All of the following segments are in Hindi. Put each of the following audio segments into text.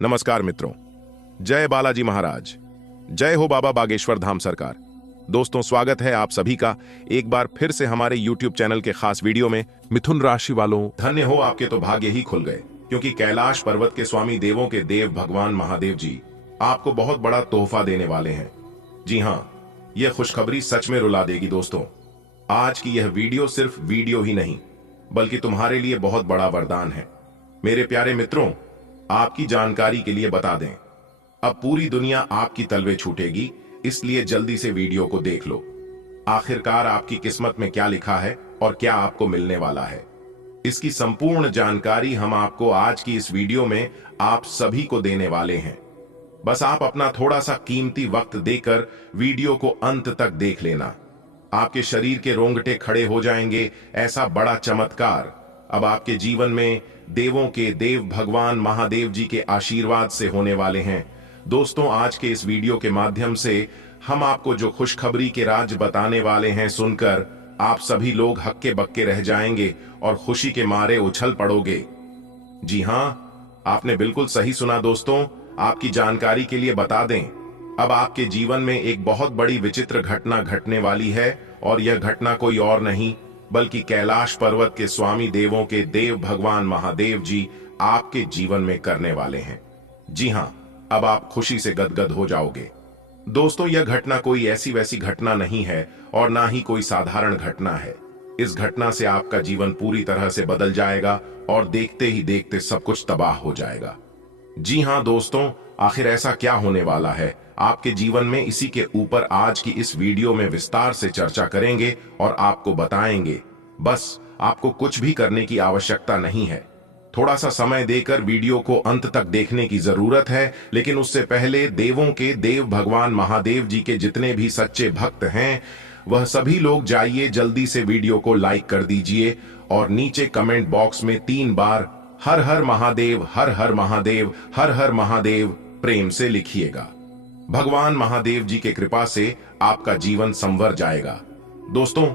नमस्कार मित्रों। जय बालाजी महाराज। जय हो बाबा बागेश्वर धाम सरकार। दोस्तों, स्वागत है आप सभी का एक बार फिर से हमारे YouTube चैनल के खास वीडियो में। मिथुन राशि वालों, धन्य हो, आपके तो भाग्य ही खुल गए, क्योंकि कैलाश पर्वत के स्वामी देवों के देव भगवान महादेव जी आपको बहुत बड़ा तोहफा देने वाले हैं। जी हाँ, यह खुशखबरी सच में रुला देगी दोस्तों। आज की यह वीडियो सिर्फ वीडियो ही नहीं, बल्कि तुम्हारे लिए बहुत बड़ा वरदान है। मेरे प्यारे मित्रों, आपकी जानकारी के लिए बता दें, अब पूरी दुनिया आपकी तलवे छूटेगी, इसलिए जल्दी से वीडियो को देख लो। आखिरकार आपकी किस्मत में क्या लिखा है और क्या आपको मिलने वाला है, इसकी संपूर्ण जानकारी हम आपको आज की इस वीडियो में आप सभी को देने वाले हैं। बस आप अपना थोड़ा सा कीमती वक्त देकर वीडियो को अंत तक देख लेना। आपके शरीर के रोंगटे खड़े हो जाएंगे। ऐसा बड़ा चमत्कार अब आपके जीवन में देवों के देव भगवान महादेव जी के आशीर्वाद से होने वाले हैं। दोस्तों, आज के इस वीडियो के माध्यम से हम आपको जो खुशखबरी के राज बताने वाले हैं, सुनकर आप सभी लोग हक्के बक्के रह जाएंगे और खुशी के मारे उछल पड़ोगे। जी हाँ, आपने बिल्कुल सही सुना दोस्तों। आपकी जानकारी के लिए बता दें, अब आपके जीवन में एक बहुत बड़ी विचित्र घटना घटने वाली है, और यह घटना कोई और नहीं बल्कि कैलाश पर्वत के स्वामी देवों के देव भगवान महादेव जी आपके जीवन में करने वाले हैं। जी हाँ, अब आप खुशी से गदगद हो जाओगे। दोस्तों, यह घटना कोई ऐसी वैसी घटना नहीं है और ना ही कोई साधारण घटना है। इस घटना से आपका जीवन पूरी तरह से बदल जाएगा और देखते ही देखते सब कुछ तबाह हो जाएगा। जी हाँ दोस्तों, आखिर ऐसा क्या होने वाला है आपके जीवन में, इसी के ऊपर आज की इस वीडियो में विस्तार से चर्चा करेंगे और आपको बताएंगे। बस आपको कुछ भी करने की आवश्यकता नहीं है, थोड़ा सा समय देकर वीडियो को अंत तक देखने की जरूरत है। लेकिन उससे पहले देवों के देव भगवान महादेव जी के जितने भी सच्चे भक्त हैं, वह सभी लोग जाइए जल्दी से वीडियो को लाइक कर दीजिए और नीचे कमेंट बॉक्स में 3 बार हर हर महादेव, हर हर महादेव, हर हर महादेव प्रेम से लिखिएगा। भगवान महादेव जी के कृपा से आपका जीवन संवर जाएगा। दोस्तों,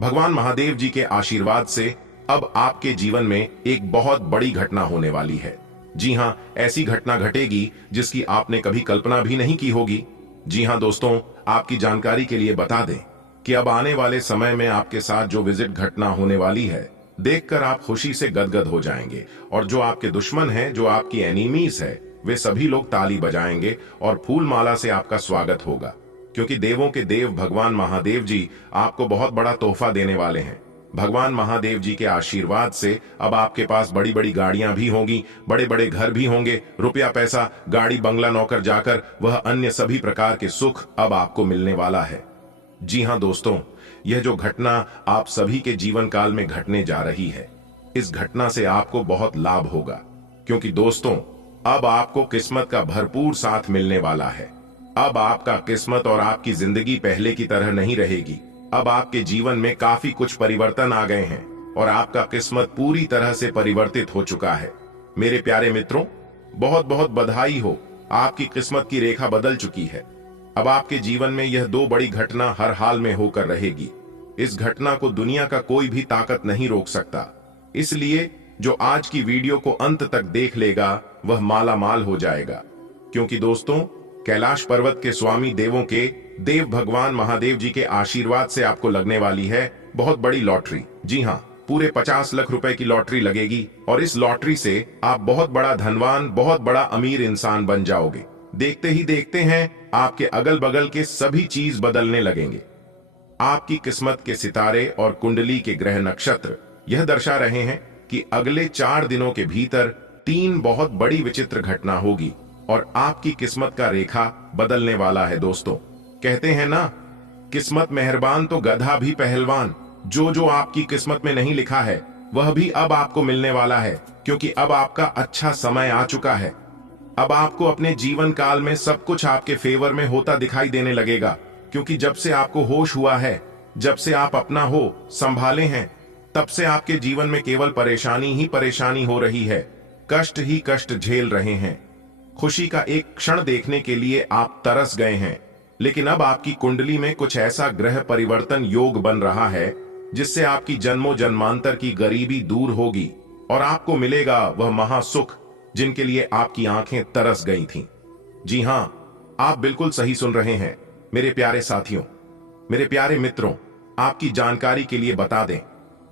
भगवान महादेव जी के आशीर्वाद से अब आपके जीवन में एक बहुत बड़ी घटना होने वाली है। जी हाँ, ऐसी घटना घटेगी जिसकी आपने कभी कल्पना भी नहीं की होगी। जी हाँ दोस्तों, आपकी जानकारी के लिए बता दें कि अब आने वाले समय में आपके साथ जो विजिट घटना होने वाली है, देखकर आप खुशी से गदगद हो जाएंगे, और जो आपके दुश्मन हैं, जो आपकी एनिमीज है, वे सभी लोग ताली बजाएंगे और फूल माला से आपका स्वागत होगा, क्योंकि देवों के देव भगवान महादेव जी आपको बहुत बड़ा तोहफा देने वाले हैं। भगवान महादेव जी के आशीर्वाद से अब आपके पास बड़ी बड़ी गाड़ियां भी होंगी, बड़े बड़े घर भी होंगे। रुपया पैसा, गाड़ी बंगला नौकर जाकर वह अन्य सभी प्रकार के सुख अब आपको मिलने वाला है। जी हाँ दोस्तों, यह जो घटना आप सभी के जीवन काल में घटने जा रही है, इस घटना से आपको बहुत लाभ होगा, क्योंकि दोस्तों अब आपको किस्मत का भरपूर साथ मिलने वाला है। अब आपका किस्मत और आपकी जिंदगी पहले की तरह नहीं रहेगी। अब आपके जीवन में काफी कुछ परिवर्तन आ गए हैं और आपका किस्मत पूरी तरह से परिवर्तित हो चुका है। मेरे प्यारे मित्रों, बहुत बहुत बधाई हो, आपकी किस्मत की रेखा बदल चुकी है। अब आपके जीवन में यह 2 बड़ी घटना हर हाल में होकर रहेगी। इस घटना को दुनिया का कोई भी ताकत नहीं रोक सकता। इसलिए जो आज की वीडियो को अंत तक देख लेगा वह माला माल हो जाएगा, क्योंकि दोस्तों कैलाश पर्वत के स्वामी देवों के देव भगवान महादेव जी के आशीर्वाद से आपको लगने वाली है बहुत बड़ी लॉटरी। जी हाँ, पूरे 50 लाख रुपए की लॉटरी लगेगी, और इस लॉटरी से आप बहुत बड़ा धनवान, बहुत बड़ा अमीर इंसान बन जाओगे। देखते ही देखते हैं आपके अगल बगल के सभी चीज बदलने लगेंगे। आपकी किस्मत के सितारे और कुंडली के ग्रह नक्षत्र यह दर्शा रहे हैं कि अगले 4 दिनों के भीतर 3 बहुत बड़ी विचित्र घटना होगी और आपकी किस्मत का रेखा बदलने वाला है। दोस्तों, कहते हैं ना, किस्मत मेहरबान तो गधा भी पहलवान। जो आपकी किस्मत में नहीं लिखा है वह भी अब आपको मिलने वाला है, क्योंकि अब आपका अच्छा समय आ चुका है। अब आपको अपने जीवन काल में सब कुछ आपके फेवर में होता दिखाई देने लगेगा, क्योंकि जब से आपको होश हुआ है, जब से आप अपना हो संभाले हैं, तब से आपके जीवन में केवल परेशानी ही परेशानी हो रही है, कष्ट ही कष्ट झेल रहे हैं। खुशी का एक क्षण देखने के लिए आप तरस गए हैं, लेकिन अब आपकी कुंडली में कुछ ऐसा ग्रह परिवर्तन योग बन रहा है जिससे आपकी जन्मों जन्मांतर की गरीबी दूर होगी और आपको मिलेगा वह महासुख जिनके लिए आपकी आंखें तरस गई थीं। जी हां, आप बिल्कुल सही सुन रहे हैं मेरे प्यारे साथियों, मेरे प्यारे मित्रों। आपकी जानकारी के लिए बता दें,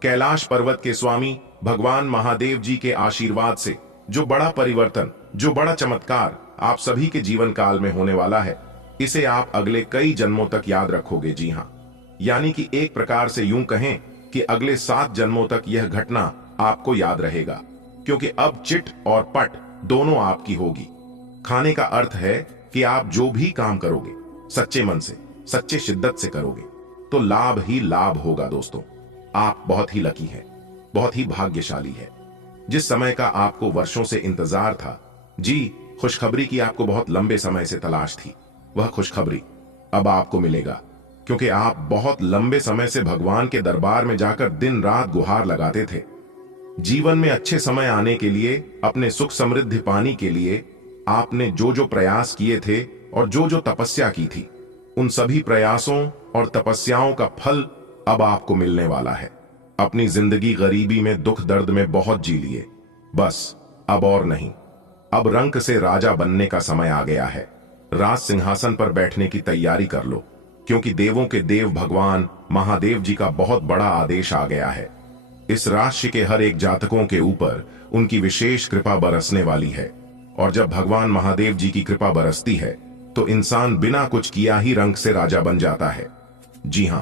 कैलाश पर्वत के स्वामी भगवान महादेव जी के आशीर्वाद से जो बड़ा परिवर्तन, जो बड़ा चमत्कार आप सभी के जीवन काल में होने वाला है, इसे आप अगले कई जन्मों तक याद रखोगे। जी हां, यानी कि एक प्रकार से यूं कहें कि अगले 7 जन्मों तक यह घटना आपको याद रहेगा, क्योंकि अब चिट और पट दोनों आपकी होगी। खाने का अर्थ है कि आप जो भी काम करोगे सच्चे मन से, सच्चे शिद्दत से करोगे तो लाभ ही लाभ होगा। दोस्तों, आप बहुत ही लकी हैं, बहुत ही भाग्यशाली है। जिस समय का आपको वर्षों से इंतजार था, जी, खुशखबरी की आपको बहुत लंबे समय से तलाश थी, वह खुशखबरी अब आपको मिलेगा, क्योंकि आप बहुत लंबे समय से भगवान के दरबार में जाकर दिन रात गुहार लगाते थे। जीवन में अच्छे समय आने के लिए, अपने सुख समृद्धि पाने के लिए आपने जो जो प्रयास किए थे और जो जो तपस्या की थी, उन सभी प्रयासों और तपस्याओं का फल अब आपको मिलने वाला है। अपनी जिंदगी गरीबी में, दुख दर्द में बहुत जी लिए, बस अब और नहीं। अब रंक से राजा बनने का समय आ गया है। राज सिंहासन पर बैठने की तैयारी कर लो, क्योंकि देवों के देव भगवान महादेव जी का बहुत बड़ा आदेश आ गया है। इस राशि के हर एक जातकों के ऊपर उनकी विशेष कृपा बरसने वाली है, और जब भगवान महादेव जी की कृपा बरसती है तो इंसान बिना कुछ किया ही रंक से राजा बन जाता है। जी हां,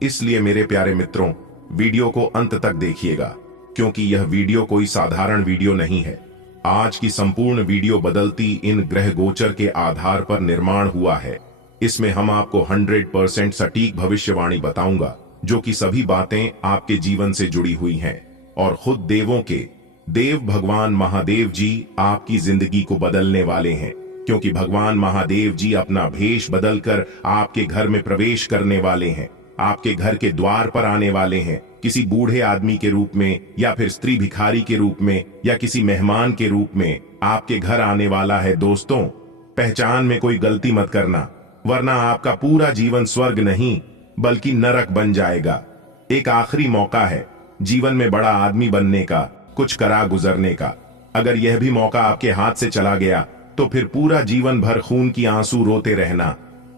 इसलिए मेरे प्यारे मित्रों, वीडियो को अंत तक देखिएगा, क्योंकि यह वीडियो कोई साधारण वीडियो नहीं है। आज की संपूर्ण वीडियो बदलती इन ग्रह गोचर के आधार पर निर्माण हुआ है। इसमें हम आपको 100% सटीक भविष्यवाणी बताऊंगा, जो कि सभी बातें आपके जीवन से जुड़ी हुई हैं, और खुद देवों के देव भगवान महादेव जी आपकी जिंदगी को बदलने वाले हैं, क्योंकि भगवान महादेव जी अपना भेष बदलकर आपके घर में प्रवेश करने वाले हैं। आपके घर के द्वार पर आने वाले हैं, किसी बूढ़े आदमी के रूप में, या फिर स्त्री भिखारी के रूप में, या किसी मेहमान के रूप में आपके घर आने वाला है। दोस्तों, पहचान में कोई गलती मत करना, वरना आपका पूरा जीवन स्वर्ग नहीं बल्कि नरक बन जाएगा। एक आखिरी मौका है जीवन में बड़ा आदमी बनने का, कुछ करा गुजरने का। अगर यह भी मौका आपके हाथ से चला गया तो फिर पूरा जीवन भर खून की आंसू रोते रहना।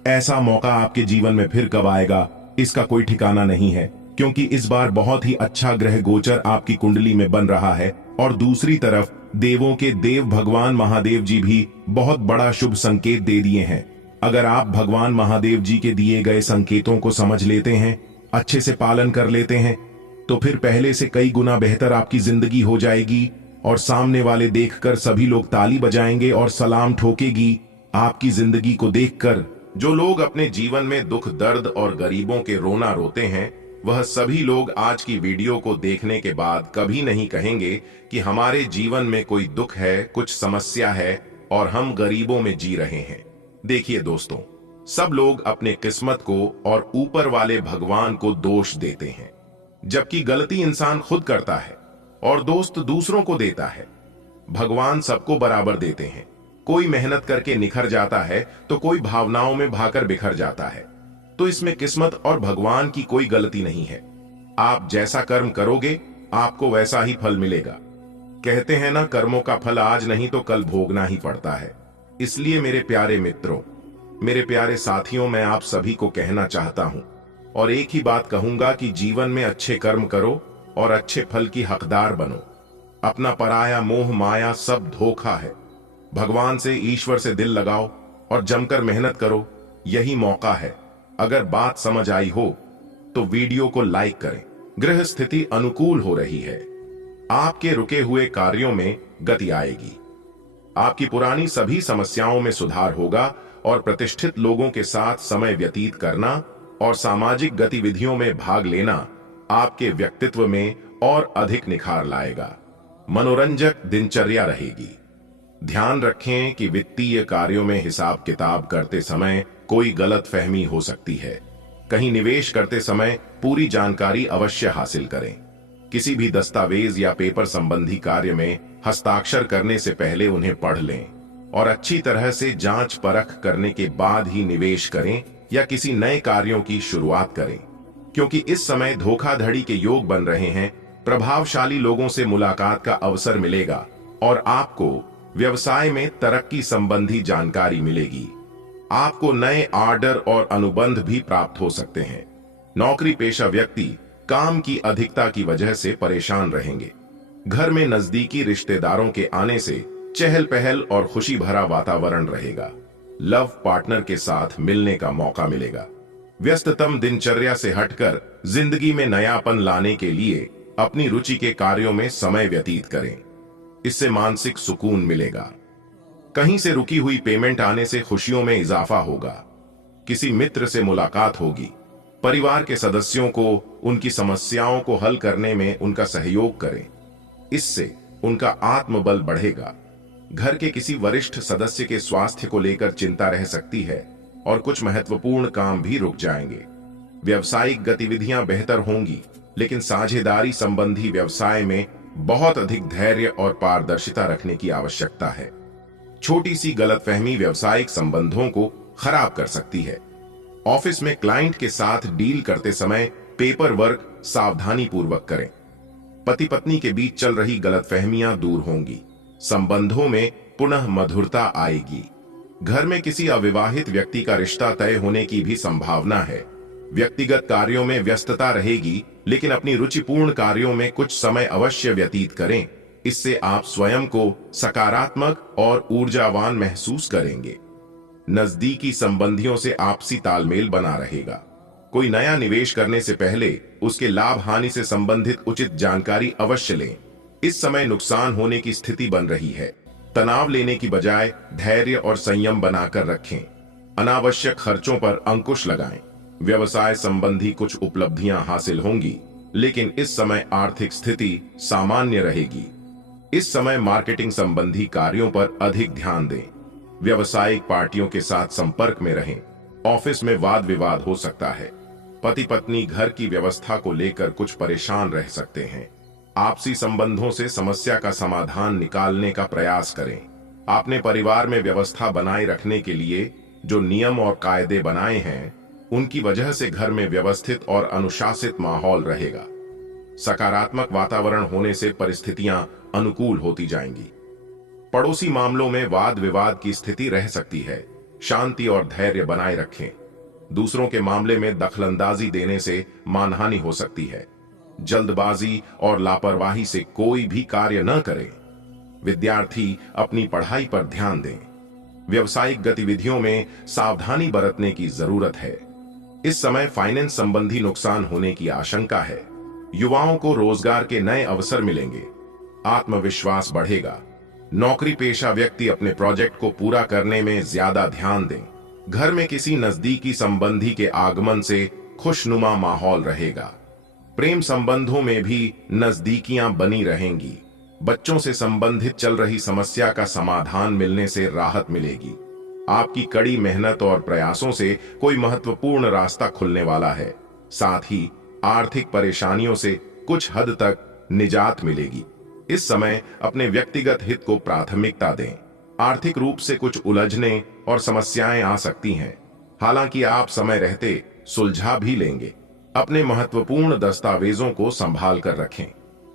ऐसा मौका आपके जीवन में फिर कब आएगा, इसका कोई ठिकाना नहीं है, क्योंकि इस बार बहुत ही अच्छा ग्रह गोचर आपकी कुंडली में बन रहा है, और दूसरी तरफ देवों के देव भगवान महादेव जी भी बहुत बड़ा शुभ संकेत दे दिए हैं। अगर आप भगवान महादेव जी के दिए गए संकेतों को समझ लेते हैं, अच्छे से पालन कर लेते हैं, तो फिर पहले से कई गुना बेहतर आपकी जिंदगी हो जाएगी, और सामने वाले देखकर सभी लोग ताली बजाएंगे और सलाम ठोकेगी आपकी जिंदगी को देखकर। जो लोग अपने जीवन में दुख दर्द और गरीबों के रोना रोते हैं, वह सभी लोग आज की वीडियो को देखने के बाद कभी नहीं कहेंगे कि हमारे जीवन में कोई दुख है, कुछ समस्या है और हम गरीबों में जी रहे हैं। देखिए दोस्तों, सब लोग अपने किस्मत को और ऊपर वाले भगवान को दोष देते हैं, जबकि गलती इंसान खुद करता है और दोस्त दूसरों को देता है। भगवान सबको बराबर देते हैं। कोई मेहनत करके निखर जाता है तो कोई भावनाओं में भाकर बिखर जाता है। तो इसमें किस्मत और भगवान की कोई गलती नहीं है। आप जैसा कर्म करोगे आपको वैसा ही फल मिलेगा। कहते हैं ना, कर्मों का फल आज नहीं तो कल भोगना ही पड़ता है। इसलिए मेरे प्यारे मित्रों, मेरे प्यारे साथियों, मैं आप सभी को कहना चाहता हूं और एक ही बात कहूंगा कि जीवन में अच्छे कर्म करो और अच्छे फल की हकदार बनो। अपना पराया मोह माया सब धोखा है। भगवान से, ईश्वर से दिल लगाओ और जमकर मेहनत करो, यही मौका है। अगर बात समझ आई हो तो वीडियो को लाइक करें। ग्रह स्थिति अनुकूल हो रही है। आपके रुके हुए कार्यों में गति आएगी। आपकी पुरानी सभी समस्याओं में सुधार होगा और प्रतिष्ठित लोगों के साथ समय व्यतीत करना और सामाजिक गतिविधियों में भाग लेना आपके व्यक्तित्व में और अधिक निखार लाएगा। मनोरंजक दिनचर्या रहेगी। ध्यान रखें कि वित्तीय कार्यों में हिसाब किताब करते समय कोई गलत फहमी हो सकती है। कहीं निवेश करते समय पूरी जानकारी अवश्य हासिल करें। किसी भी दस्तावेज या पेपर संबंधी कार्य में हस्ताक्षर करने से पहले उन्हें पढ़ लें और अच्छी तरह से जांच परख करने के बाद ही निवेश करें या किसी नए कार्यों की शुरुआत करें, क्योंकि इस समय धोखाधड़ी के योग बन रहे हैं। प्रभावशाली लोगों से मुलाकात का अवसर मिलेगा और आपको व्यवसाय में तरक्की संबंधी जानकारी मिलेगी। आपको नए ऑर्डर और अनुबंध भी प्राप्त हो सकते हैं। नौकरी पेशा व्यक्ति काम की अधिकता की वजह से परेशान रहेंगे। घर में नजदीकी रिश्तेदारों के आने से चहल पहल और खुशी भरा वातावरण रहेगा। लव पार्टनर के साथ मिलने का मौका मिलेगा। व्यस्ततम दिनचर्या से हटकर जिंदगी में नयापन लाने के लिए अपनी रुचि के कार्यों में समय व्यतीत करें। इससे मानसिक सुकून मिलेगा। कहीं से रुकी हुई पेमेंट आने से खुशियों में इजाफा होगा। किसी मित्र से मुलाकात होगी। परिवार के सदस्यों को उनकी समस्याओं को हल करने में उनका सहयोग करें। इससे उनका आत्मबल बढ़ेगा। घर के किसी वरिष्ठ सदस्य के स्वास्थ्य को लेकर चिंता रह सकती है और कुछ महत्वपूर्ण काम भी रुक जाएंगे। व्यावसायिक गतिविधियां बेहतर होंगी, लेकिन साझेदारी संबंधी व्यवसाय में बहुत अधिक धैर्य और पारदर्शिता रखने की आवश्यकता है। छोटी सी गलतफहमी व्यावसायिक संबंधों को खराब कर सकती है। ऑफिस में क्लाइंट के साथ डील करते समय पेपर वर्क सावधानी पूर्वक करें। पति पत्नी के बीच चल रही गलतफहमियां दूर होंगी। संबंधों में पुनः मधुरता आएगी। घर में किसी अविवाहित व्यक्ति का रिश्ता तय होने की भी संभावना है। व्यक्तिगत कार्यों में व्यस्तता रहेगी, लेकिन अपनी रुचिपूर्ण कार्यों में कुछ समय अवश्य व्यतीत करें। इससे आप स्वयं को सकारात्मक और ऊर्जावान महसूस करेंगे। नजदीकी संबंधियों से आपसी तालमेल बना रहेगा। कोई नया निवेश करने से पहले उसके लाभ हानि से संबंधित उचित जानकारी अवश्य लें। इस समय नुकसान होने की स्थिति बन रही है। तनाव लेने की बजाय धैर्य और संयम बनाकर रखें। अनावश्यक खर्चों पर अंकुश लगाएं। व्यवसाय संबंधी कुछ उपलब्धियां हासिल होंगी, लेकिन इस समय आर्थिक स्थिति सामान्य रहेगी। इस समय मार्केटिंग संबंधी कार्यों पर अधिक ध्यान दें। व्यावसायिक पार्टियों के साथ संपर्क में रहें। ऑफिस में वाद विवाद हो सकता है। पति पत्नी घर की व्यवस्था को लेकर कुछ परेशान रह सकते हैं। आपसी संबंधों से समस्या का समाधान निकालने का प्रयास करें। आपने परिवार में व्यवस्था बनाए रखने के लिए जो नियम और कायदे बनाए हैं, उनकी वजह से घर में व्यवस्थित और अनुशासित माहौल रहेगा। सकारात्मक वातावरण होने से परिस्थितियां अनुकूल होती जाएंगी। पड़ोसी मामलों में वाद विवाद की स्थिति रह सकती है। शांति और धैर्य बनाए रखें। दूसरों के मामले में दखलंदाजी देने से मानहानि हो सकती है। जल्दबाजी और लापरवाही से कोई भी कार्य न करें। विद्यार्थी अपनी पढ़ाई पर ध्यान दें। व्यावसायिक गतिविधियों में सावधानी बरतने की जरूरत है। इस समय फाइनेंस संबंधी नुकसान होने की आशंका है। युवाओं को रोजगार के नए अवसर मिलेंगे। आत्मविश्वास बढ़ेगा। नौकरी पेशा व्यक्ति अपने प्रोजेक्ट को पूरा करने में ज्यादा ध्यान दें। घर में किसी नजदीकी संबंधी के आगमन से खुशनुमा माहौल रहेगा। प्रेम संबंधों में भी नजदीकियां बनी रहेंगी। बच्चों से संबंधित चल रही समस्या का समाधान मिलने से राहत मिलेगी। आपकी कड़ी मेहनत और प्रयासों से कोई महत्वपूर्ण रास्ता खुलने वाला है। साथ ही आर्थिक परेशानियों से कुछ हद तक निजात मिलेगी। इस समय अपने व्यक्तिगत हित को प्राथमिकता दें। आर्थिक रूप से कुछ उलझने और समस्याएं आ सकती हैं, हालांकि आप समय रहते सुलझा भी लेंगे। अपने महत्वपूर्ण दस्तावेजों को संभाल कर रखें।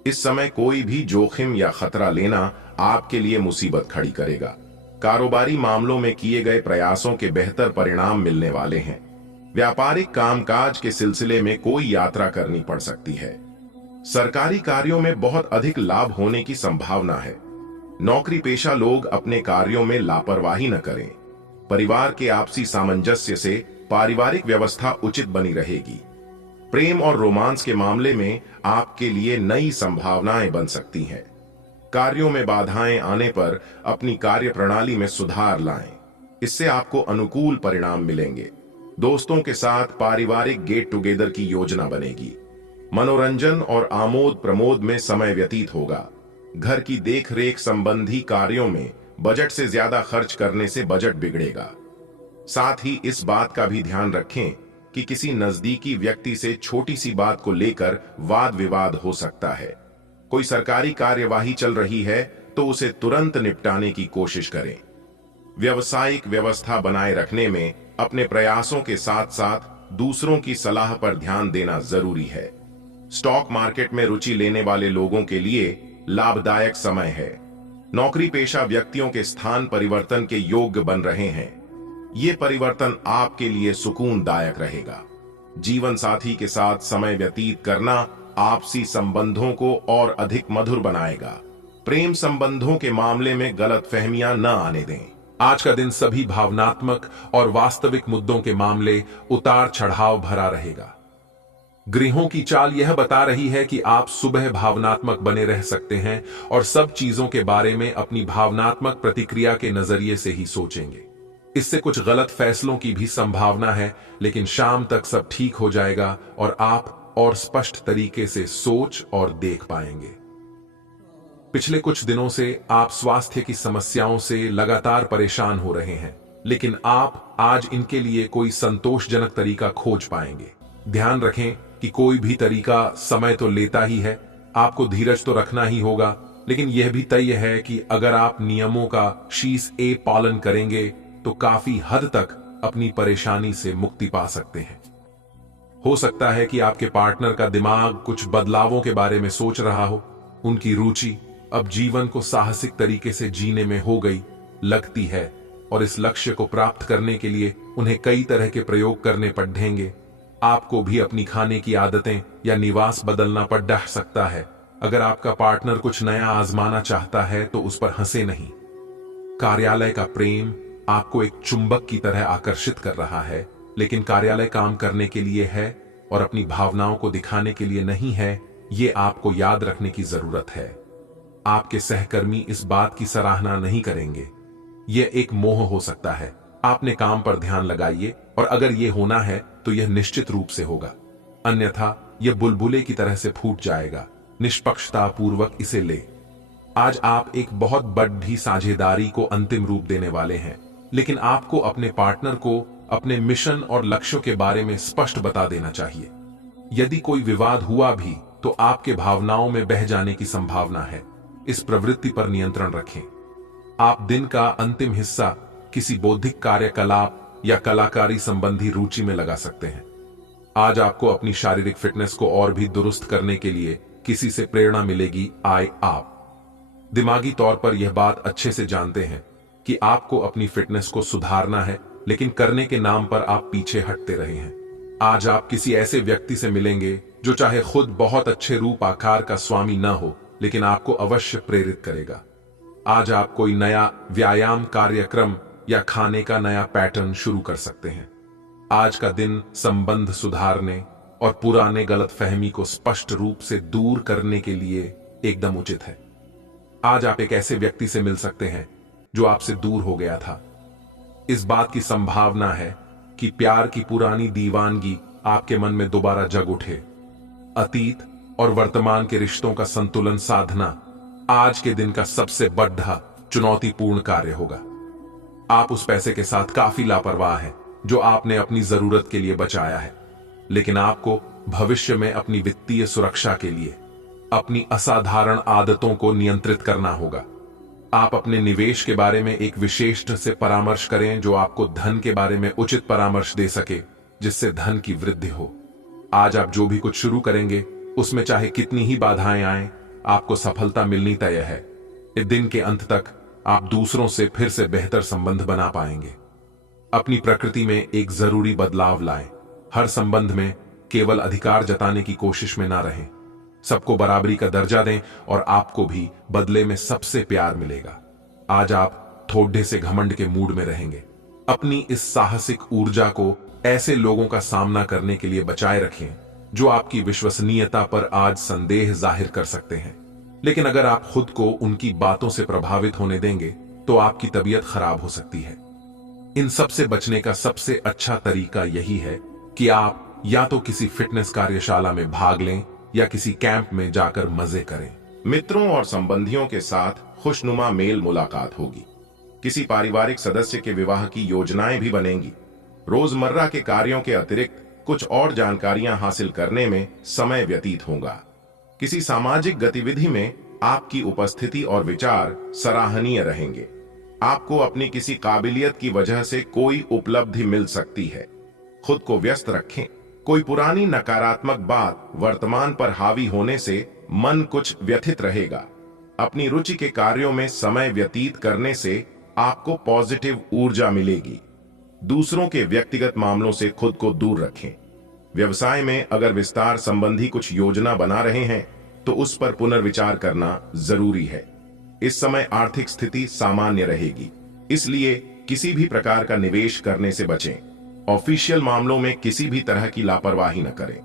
इस समय कोई भी जोखिम या खतरा लेना आपके लिए मुसीबत खड़ी करेगा। कारोबारी मामलों में किए गए प्रयासों के बेहतर परिणाम मिलने वाले हैं। व्यापारिक कामकाज के सिलसिले में कोई यात्रा करनी पड़ सकती है। सरकारी कार्यों में बहुत अधिक लाभ होने की संभावना है। नौकरी पेशा लोग अपने कार्यों में लापरवाही न करें। परिवार के आपसी सामंजस्य से पारिवारिक व्यवस्था उचित बनी रहेगी। प्रेम और रोमांस के मामले में आपके लिए नई संभावनाएं बन सकती हैं। कार्यों में बाधाएं आने पर अपनी कार्य प्रणाली में सुधार लाएं। इससे आपको अनुकूल परिणाम मिलेंगे। दोस्तों के साथ पारिवारिक गेट टुगेदर की योजना बनेगी। मनोरंजन और आमोद प्रमोद में समय व्यतीत होगा। घर की देखरेख संबंधी कार्यों में बजट से ज्यादा खर्च करने से बजट बिगड़ेगा। साथ ही इस बात का भी ध्यान रखें कि किसी नजदीकी व्यक्ति से छोटी सी बात को लेकर वाद विवाद हो सकता है। कोई सरकारी कार्यवाही चल रही है तो उसे तुरंत निपटाने की कोशिश करें। व्यावसायिक व्यवस्था बनाए रखने में अपने प्रयासों के साथ साथ दूसरों की सलाह पर ध्यान देना जरूरी है। स्टॉक मार्केट में रुचि लेने वाले लोगों के लिए लाभदायक समय है। नौकरी पेशा व्यक्तियों के स्थान परिवर्तन के योग्य बन रहे हैं। ये परिवर्तन आपके लिए सुकूनदायक रहेगा। जीवन साथी के साथ समय व्यतीत करना आपसी संबंधों को और अधिक मधुर बनाएगा। प्रेम संबंधों के मामले में गलतफहमियां न आने दें। आज का दिन सभी भावनात्मक और वास्तविक मुद्दों के मामले उतार चढ़ाव भरा रहेगा। ग्रहों की चाल यह बता रही है कि आप सुबह भावनात्मक बने रह सकते हैं और सब चीजों के बारे में अपनी भावनात्मक प्रतिक्रिया के नजरिए से ही सोचेंगे। इससे कुछ गलत फैसलों की भी संभावना है, लेकिन शाम तक सब ठीक हो जाएगा और आप और स्पष्ट तरीके से सोच और देख पाएंगे। पिछले कुछ दिनों से आप स्वास्थ्य की समस्याओं से लगातार परेशान हो रहे हैं, लेकिन आप आज इनके लिए कोई संतोषजनक तरीका खोज पाएंगे। ध्यान रखें कि कोई भी तरीका समय तो लेता ही है। आपको धीरज तो रखना ही होगा, लेकिन यह भी तय है कि अगर आप नियमों का शीश ए पालन करेंगे तो काफी हद तक अपनी परेशानी से मुक्ति पा सकते हैं। हो सकता है कि आपके पार्टनर का दिमाग कुछ बदलावों के बारे में सोच रहा हो। उनकी रुचि अब जीवन को साहसिक तरीके से जीने में हो गई लगती है और इस लक्ष्य को प्राप्त करने के लिए उन्हें कई तरह के प्रयोग करने पड़ेंगे। आपको भी अपनी खाने की आदतें या निवास बदलना पड़ सकता है। अगर आपका पार्टनर कुछ नया आजमाना चाहता है तो उस पर हंसे नहीं। कार्यालय का प्रेम आपको एक चुंबक की तरह आकर्षित कर रहा है, लेकिन कार्यालय काम करने के लिए है और अपनी भावनाओं को दिखाने के लिए नहीं है। ये आपको याद रखने की जरूरत है। आपके सहकर्मी इस बात की सराहना नहीं करेंगे। यह एक मोह हो सकता है। आपने काम पर ध्यान लगाइए और अगर यह होना है तो यह निश्चित रूप से होगा, अन्यथा यह बुलबुले की तरह से फूट जाएगा। निष्पक्षता पूर्वक इसे ले। आज आप एक बहुत बड़ी साझेदारी को अंतिम रूप देने वाले हैं, लेकिन आपको अपने पार्टनर को अपने मिशन और लक्ष्यों के बारे में स्पष्ट बता देना चाहिए। यदि कोई विवाद हुआ भी तो आपके भावनाओं में बह जाने की संभावना है। इस प्रवृत्ति पर नियंत्रण रखें। आप दिन का अंतिम हिस्सा किसी बौद्धिक कार्यकलाप या कलाकारी संबंधी रुचि में लगा सकते हैं। आज आपको अपनी शारीरिक फिटनेस को और भी दुरुस्त करने के लिए किसी से प्रेरणा मिलेगी। आप दिमागी तौर पर यह बात अच्छे से जानते हैं कि आपको अपनी फिटनेस को सुधारना है, लेकिन करने के नाम पर आप पीछे हटते रहे हैं। आज आप किसी ऐसे व्यक्ति से मिलेंगे जो चाहे खुद बहुत अच्छे रूप आकार का स्वामी न हो, लेकिन आपको अवश्य प्रेरित करेगा। आज आप कोई नया व्यायाम कार्यक्रम या खाने का नया पैटर्न शुरू कर सकते हैं। आज का दिन संबंध सुधारने और पुराने गलतफहमी को स्पष्ट रूप से दूर करने के लिए एकदम उचित है। आज आप एक ऐसे व्यक्ति से मिल सकते हैं जो आपसे दूर हो गया था। इस बात की संभावना है कि प्यार की पुरानी दीवानगी आपके मन में दोबारा जग उठे। अतीत और वर्तमान के रिश्तों का संतुलन साधना आज के दिन का सबसे बड़ा चुनौतीपूर्ण कार्य होगा। आप उस पैसे के साथ काफी लापरवाह हैं जो आपने अपनी जरूरत के लिए बचाया है, लेकिन आपको भविष्य में अपनी वित्तीय सुरक्षा के लिए अपनी असाधारण आदतों को नियंत्रित करना होगा। आप अपने निवेश के बारे में एक विशेषज्ञ से परामर्श करें जो आपको धन के बारे में उचित परामर्श दे सके, जिससे धन की वृद्धि हो। आज आप जो भी कुछ शुरू करेंगे उसमें चाहे कितनी ही बाधाएं आएं, आपको सफलता मिलनी तय है। इस दिन के अंत तक आप दूसरों से फिर से बेहतर संबंध बना पाएंगे। अपनी प्रकृति में एक जरूरी बदलाव लाएं। हर संबंध में केवल अधिकार जताने की कोशिश में ना रहें। सबको बराबरी का दर्जा दें और आपको भी बदले में सबसे प्यार मिलेगा। आज आप थोड़े से घमंड के मूड में रहेंगे। अपनी इस साहसिक ऊर्जा को ऐसे लोगों का सामना करने के लिए बचाए रखें जो आपकी विश्वसनीयता पर आज संदेह जाहिर कर सकते हैं, लेकिन अगर आप खुद को उनकी बातों से प्रभावित होने देंगे तो आपकी तबीयत खराब हो सकती है। इन सब से बचने का सबसे अच्छा तरीका यही है कि आप या तो किसी फिटनेस कार्यशाला में भाग लें या किसी कैंप में जाकर मजे करें। मित्रों और संबंधियों के साथ खुशनुमा मेल मुलाकात होगी। किसी पारिवारिक सदस्य के विवाह की योजनाएं भी बनेंगी। रोजमर्रा के कार्यों के अतिरिक्त कुछ और जानकारियां हासिल करने में समय व्यतीत होगा। किसी सामाजिक गतिविधि में आपकी उपस्थिति और विचार सराहनीय रहेंगे। आपको अपनी किसी काबिलियत की वजह से कोई उपलब्धि मिल सकती है। खुद को व्यस्त रखें। कोई पुरानी नकारात्मक बात वर्तमान पर हावी होने से मन कुछ व्यथित रहेगा। अपनी रुचि के कार्यों में समय व्यतीत करने से आपको पॉजिटिव ऊर्जा मिलेगी। दूसरों के व्यक्तिगत मामलों से खुद को दूर रखें। व्यवसाय में अगर विस्तार संबंधी कुछ योजना बना रहे हैं तो उस पर पुनर्विचार करना जरूरी है। इस समय आर्थिक स्थिति सामान्य रहेगी, इसलिए किसी भी प्रकार का निवेश करने से बचें। ऑफिशियल मामलों में किसी भी तरह की लापरवाही न करें।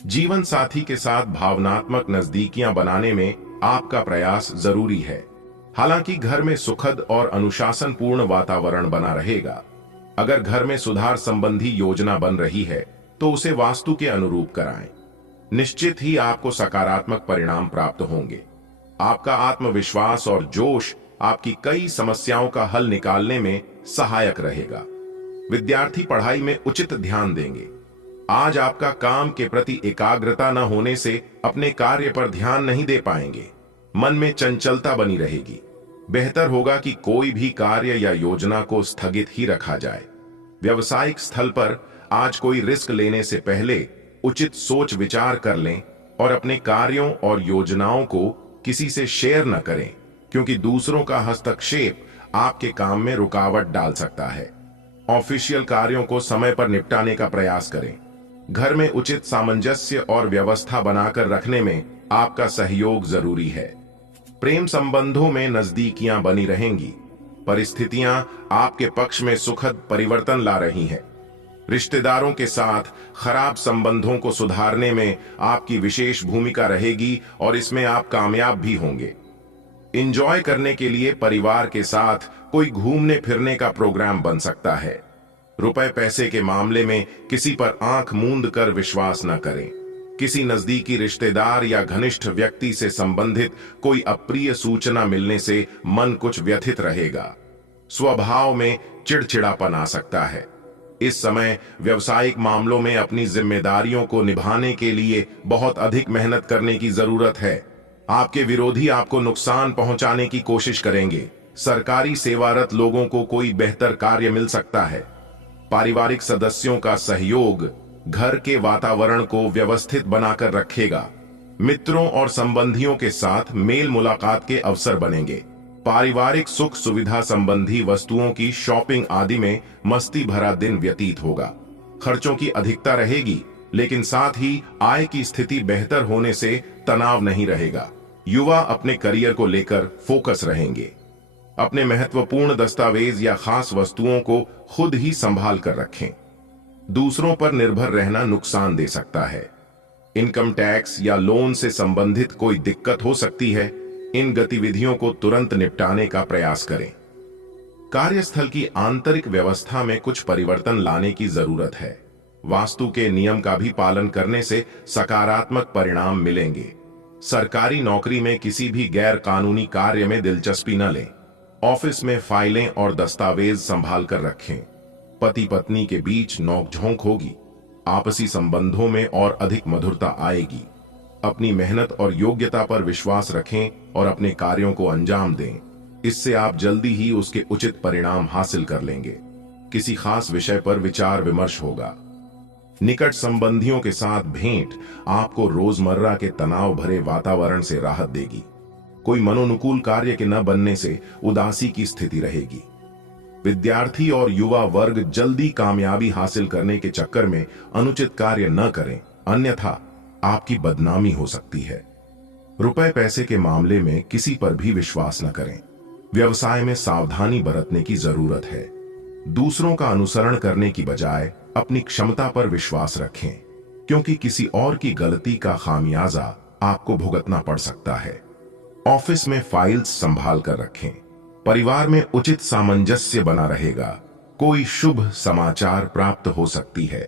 जीवन साथी के साथ भावनात्मक नजदीकियां बनाने में आपका प्रयास जरूरी है। हालांकि घर में सुखद और अनुशासनपूर्ण वातावरण बना रहेगा। अगर घर में सुधार संबंधी योजना बन रही है तो उसे वास्तु के अनुरूप कराएं। निश्चित ही आपको सकारात्मक परिणाम प्राप्त होंगे। आपका आत्मविश्वास और जोश आपकी कई समस्याओं का हल निकालने में सहायक रहेगा। विद्यार्थी पढ़ाई में उचित ध्यान देंगे। आज आपका काम के प्रति एकाग्रता न होने से अपने कार्य पर ध्यान नहीं दे पाएंगे। मन में चंचलता बनी रहेगी। बेहतर होगा कि कोई भी कार्य या योजना को स्थगित ही रखा जाए। व्यावसायिक स्थल पर आज कोई रिस्क लेने से पहले उचित सोच विचार कर लें और अपने कार्यों और योजनाओं को किसी से शेयर न करें, क्योंकि दूसरों का हस्तक्षेप आपके काम में रुकावट डाल सकता है। ऑफिशियल कार्यों को समय पर निपटाने का प्रयास करें। घर में उचित सामंजस्य और व्यवस्था बनाकर रखने में आपका सहयोग जरूरी है। प्रेम संबंधों में नजदीकियां बनी रहेंगी। परिस्थितियां आपके पक्ष में सुखद परिवर्तन ला रही हैं। रिश्तेदारों के साथ खराब संबंधों को सुधारने में आपकी विशेष भूमिका रहेगी और इसमें आप कामयाब भी होंगे। एंजॉय करने के लिए परिवार के साथ कोई घूमने फिरने का प्रोग्राम बन सकता है। रुपए पैसे के मामले में किसी पर आंख मूंद कर विश्वास न करें। किसी नजदीकी रिश्तेदार या घनिष्ठ व्यक्ति से संबंधित कोई अप्रिय सूचना मिलने से मन कुछ व्यथित रहेगा। स्वभाव में चिड़चिड़ापन आ सकता है। इस समय व्यवसायिक मामलों में अपनी जिम्मेदारियों को निभाने के लिए बहुत अधिक मेहनत करने की जरूरत है। आपके विरोधी आपको नुकसान पहुंचाने की कोशिश करेंगे। सरकारी सेवारत लोगों को कोई बेहतर कार्य मिल सकता है। पारिवारिक सदस्यों का सहयोग घर के वातावरण को व्यवस्थित बनाकर रखेगा। मित्रों और संबंधियों के साथ मेल मुलाकात के अवसर बनेंगे। पारिवारिक सुख सुविधा संबंधी वस्तुओं की शॉपिंग आदि में मस्ती भरा दिन व्यतीत होगा। खर्चों की अधिकता रहेगी, लेकिन साथ ही आय की स्थिति बेहतर होने से तनाव नहीं रहेगा। युवा अपने करियर को लेकर फोकस रहेंगे। अपने महत्वपूर्ण दस्तावेज या खास वस्तुओं को खुद ही संभाल कर रखें। दूसरों पर निर्भर रहना नुकसान दे सकता है। इनकम टैक्स या लोन से संबंधित कोई दिक्कत हो सकती है। इन गतिविधियों को तुरंत निपटाने का प्रयास करें। कार्यस्थल की आंतरिक व्यवस्था में कुछ परिवर्तन लाने की जरूरत है। वास्तु के नियम का भी पालन करने से सकारात्मक परिणाम मिलेंगे। सरकारी नौकरी में किसी भी गैर कानूनी कार्य में दिलचस्पी न लें। ऑफिस में फाइलें और दस्तावेज संभाल कर रखें। पति पत्नी के बीच नोकझोंक होगी। आपसी संबंधों में और अधिक मधुरता आएगी। अपनी मेहनत और योग्यता पर विश्वास रखें और अपने कार्यों को अंजाम दें। इससे आप जल्दी ही उसके उचित परिणाम हासिल कर लेंगे। किसी खास विषय पर विचार विमर्श होगा। निकट संबंधियों के साथ भेंट आपको रोजमर्रा के तनाव भरे वातावरण से राहत देगी। कोई मनोनुकूल कार्य के न बनने से उदासी की स्थिति रहेगी। विद्यार्थी और युवा वर्ग जल्दी कामयाबी हासिल करने के चक्कर में अनुचित कार्य न करें, अन्यथा आपकी बदनामी हो सकती है। रुपए पैसे के मामले में किसी पर भी विश्वास न करें। व्यवसाय में सावधानी बरतने की जरूरत है। दूसरों का अनुसरण करने की बजाय अपनी क्षमता पर विश्वास रखें, क्योंकि किसी और की गलती का खामियाजा आपको भुगतना पड़ सकता है। ऑफिस में फाइल्स संभाल कर रखें। परिवार में उचित सामंजस्य बना रहेगा। कोई शुभ समाचार प्राप्त हो सकती है।